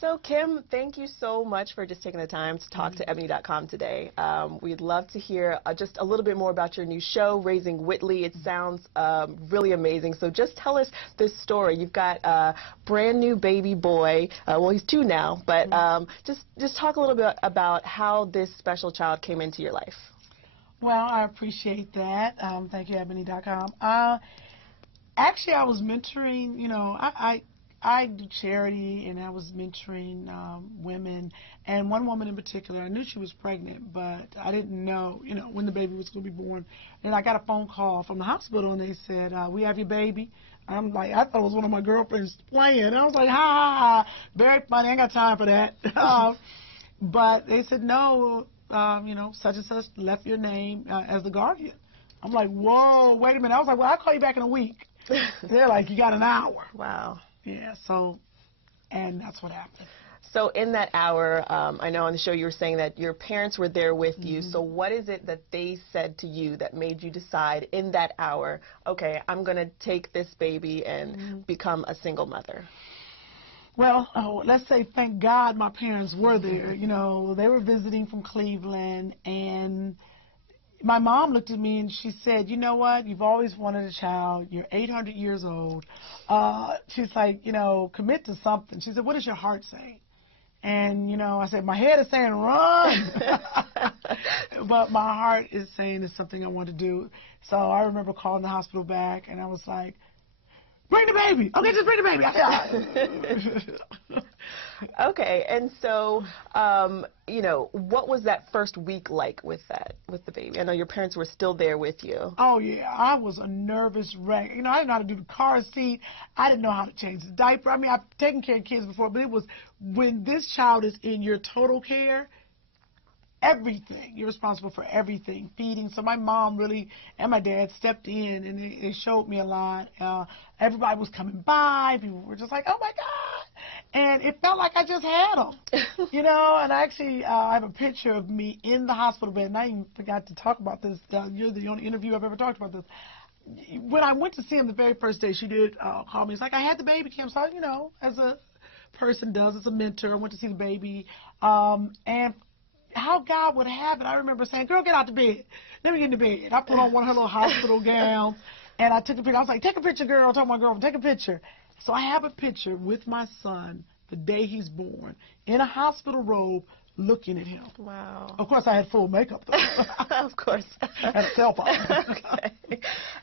So, Kym, thank you so much for just taking the time to talk to Ebony.com today. We'd love to hear just a little bit more about your new show, Raising Whitley. It sounds really amazing. So just tell us this story. You've got a brand new baby boy. Well, he's 2 now, but just talk a little bit about how this special child came into your life. Well, I appreciate that. Thank you, Ebony.com. Actually, I was mentoring, I do charity, and I was mentoring women, and one woman in particular, I knew she was pregnant, but I didn't know, when the baby was going to be born. And I got a phone call from the hospital, and they said, we have your baby. I'm like, I thought it was one of my girlfriends playing. And I was like, ha, ha, ha, very funny, I ain't got time for that. But they said, no, such and such left your name as the guardian. I'm like, whoa, wait a minute. I was like, well, I'll call you back in a week. They're like, you got an hour. Wow. Yeah, and that's what happened. So in that hour, I know on the show you were saying that your parents were there with you. So what is it that they said to you that made you decide in that hour, okay, I'm going to take this baby and become a single mother? Well, let's say thank God my parents were there. They were visiting from Cleveland, and my mom looked at me and she said, you know what, you've always wanted a child, you're 800 years old. She's like, commit to something. She said, what is your heart saying? And, I said, my head is saying run. But my heart is saying it's something I want to do. So I remember calling the hospital back, and I was like, bring the baby. Okay, just bring the baby. Okay, and so, what was that first week like with the baby? I know your parents were still there with you. Oh, yeah, I was a nervous wreck. I didn't know how to do the car seat. I didn't know how to change the diaper. I mean, I've taken care of kids before, but it was when this child is in your total care, everything. You're responsible for everything, feeding. So my mom really and my dad stepped in, and they showed me a lot. Everybody was coming by. People were just like, oh, my God. And it felt like I just had them, And actually, I have a picture of me in the hospital bed, and I even forgot to talk about this. You're the only interview I've ever talked about this. When I went to see him the very first day, she did call me. It's like, I had the baby, Kym. So, as a person does, as a mentor, I went to see the baby. And how God would have it, I remember saying, girl, get out the bed. Let me get in the bed. I put on one of her little hospital gowns, and I took a picture. I was like, take a picture, girl. I told my girlfriend, take a picture. So I have a picture with my son the day he's born in a hospital robe looking at him. Wow. Of course, I had full makeup, though. Of course. And a cell phone. Okay.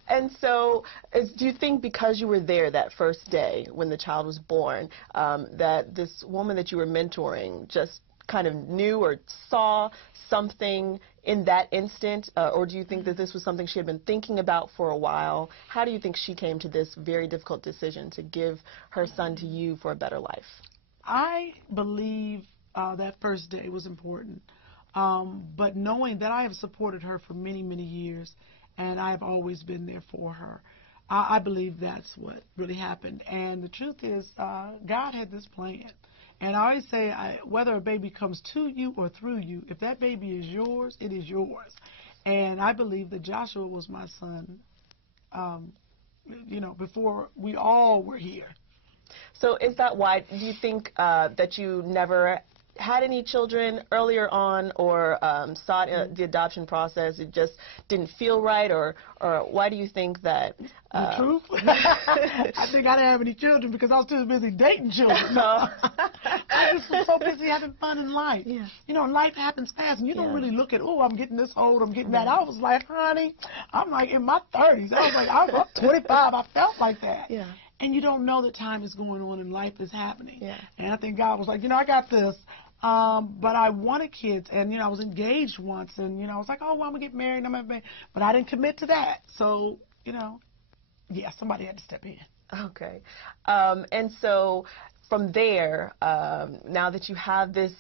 And so do you think because you were there that first day when the child was born, that this woman that you were mentoring just kind of knew or saw something in that instant, or do you think that this was something she had been thinking about for a while? How do you think she came to this very difficult decision to give her son to you for a better life? I believe that first day was important, but knowing that I have supported her for many, many years, and I have always been there for her, I believe that's what really happened. And the truth is, God had this plan. And I always say, whether a baby comes to you or through you, if that baby is yours, it is yours. And I believe that Joshua was my son, before we all were here. So is that why, do you think that you never had any children earlier on, or saw the adoption process, it just didn't feel right, or why do you think that? The truth? I think I didn't have any children because I was too busy dating children. No. I just was so busy having fun in life. Yeah. Life happens fast, and you don't really look at, oh, I'm getting this old, I'm getting that. I was like, honey, I'm like in my 30s. I was like, I'm 25. I felt like that. Yeah. And you don't know that time is going on and life is happening. Yeah. And I think God was like, I got this. But I wanted kids, and, I was engaged once, and, I was like, oh, well, I'm going to get married, but I didn't commit to that. So, yeah, somebody had to step in. Okay. And so from there, now that you have this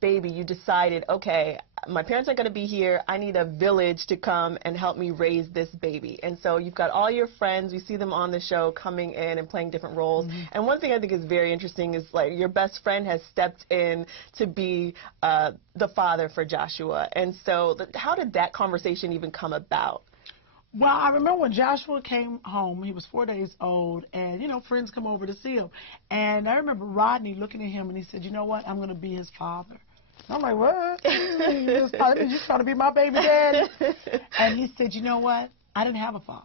baby, you decided, okay, my parents are going to be here. I need a village to come and help me raise this baby. And so you've got all your friends. We see them on the show coming in and playing different roles. And one thing I think is very interesting is, like, your best friend has stepped in to be the father for Joshua. And so how did that conversation even come about? Well, I remember when Joshua came home, he was 4 days old, and, friends come over to see him. And I remember Rodney looking at him, and he said, you know what, I'm going to be his father. And I'm like, what? You trying to be my baby daddy? And he said, you know what, I didn't have a father.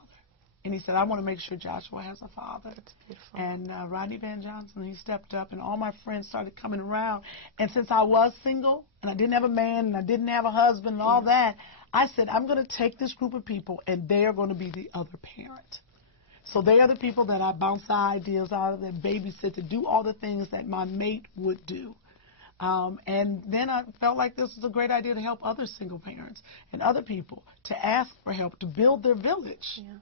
And he said, I want to make sure Joshua has a father. That's beautiful. And Rodney Van Johnson, he stepped up, and all my friends started coming around. And since I was single, and I didn't have a man, and I didn't have a husband, and all that, I said, I'm going to take this group of people, and they are going to be the other parent. So they are the people that I bounce ideas out of, that babysit, to do all the things that my mate would do. And then I felt like this was a great idea to help other single parents and other people to ask for help, to build their village. Yeah.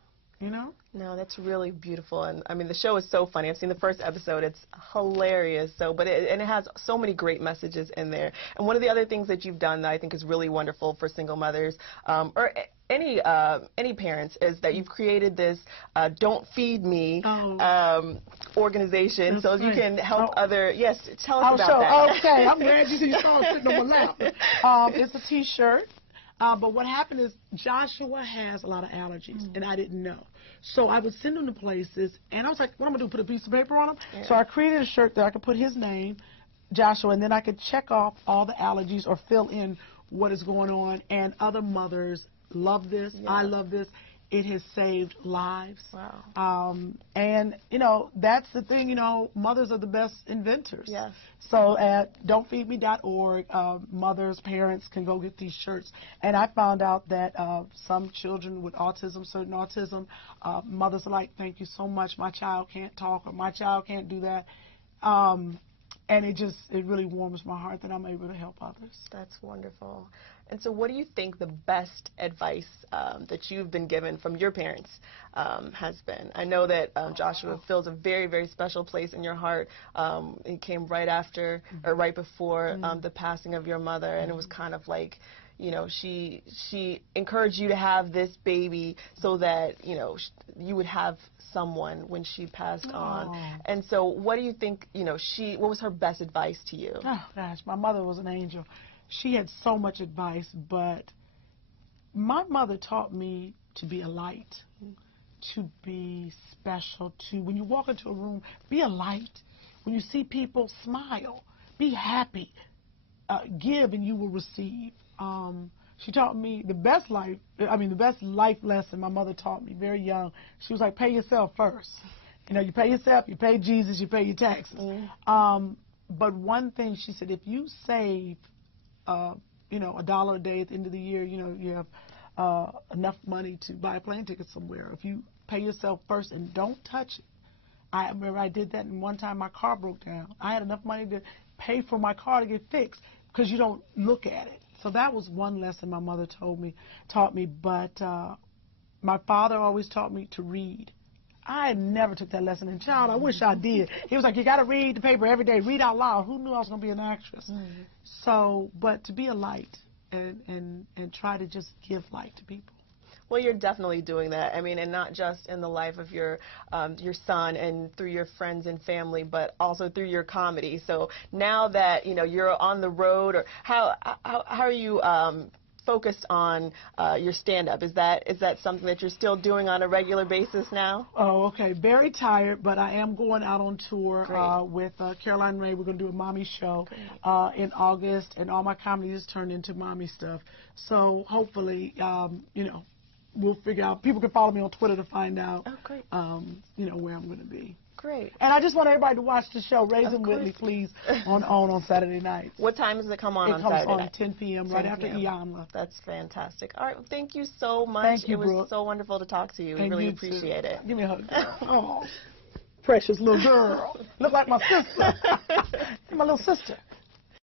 No, that's really beautiful, and I mean the show is so funny. I've seen the first episode; it's hilarious. But it has so many great messages in there. And one of the other things that you've done that I think is really wonderful for single mothers or any parents is that you've created this "Don't Feed Me" organization, so you can help other. Yes, tell us about that. Okay, I'm glad you saw it sitting on my lap. It's a T-shirt. But what happened is Joshua has a lot of allergies, and I didn't know. So I would send him to places, and I was like, what am I going to do, put a piece of paper on him? Yeah. So I created a shirt that I could put his name, Joshua, and then I could check off all the allergies or fill in what is going on. And other mothers love this. Yeah. I love this. It has saved lives. Wow. And, that's the thing, mothers are the best inventors. Yes. So at don'tfeedme.org, mothers, parents can go get these shirts. And I found out that some children with autism, certain autism, mothers are like, thank you so much, my child can't talk, or my child can't do that. And it really warms my heart that I'm able to help others. That's wonderful. And so what do you think the best advice that you've been given from your parents has been? I know that Joshua fills a very, very special place in your heart. It came right after or right before the passing of your mother, and it was kind of like, she encouraged you to have this baby so that, you would have someone when she passed on. And so what do you think, what was her best advice to you? Oh, gosh, my mother was an angel. She had so much advice, but my mother taught me to be a light, to be special, when you walk into a room, be a light. When you see people, smile, be happy, give and you will receive. She taught me the best life lesson my mother taught me very young. She was like, pay yourself first. You pay yourself, you pay Jesus, you pay your taxes. But one thing she said, if you save $1 a day at the end of the year, you have enough money to buy a plane ticket somewhere. If you pay yourself first and don't touch it. I remember I did that, and one time my car broke down. I had enough money to pay for my car to get fixed because you don't look at it. So that was one lesson my mother taught me. But my father always taught me to read. I never took that lesson in child. I wish I did. He was like, you got to read the paper every day, read out loud. Who knew I was going to be an actress? So, but to be a light and try to just give light to people. Well, you're definitely doing that. I mean, and not just in the life of your son and through your friends and family, but also through your comedy. So now that you're on the road, or how are you focused on your stand-up? Is that something that you're still doing on a regular basis now? Oh, okay. Very tired, but I am going out on tour with Caroline Ray. We're going to do a mommy show in August, and all my comedy is turned into mommy stuff. So hopefully, we'll figure out. People can follow me on Twitter to find out, where I'm going to be. Great. And I just want everybody to watch the show, Raising Whitley, please, on Saturday nights. What time does it come on Saturday night? It comes on 10 p.m. right after Iyanla. That's fantastic. All right. Well, thank you so much. Thank you, It was Brooke. so wonderful to talk to you. We really appreciate it. Give me a hug, girl. Oh, precious little girl. Look like my sister. My little sister.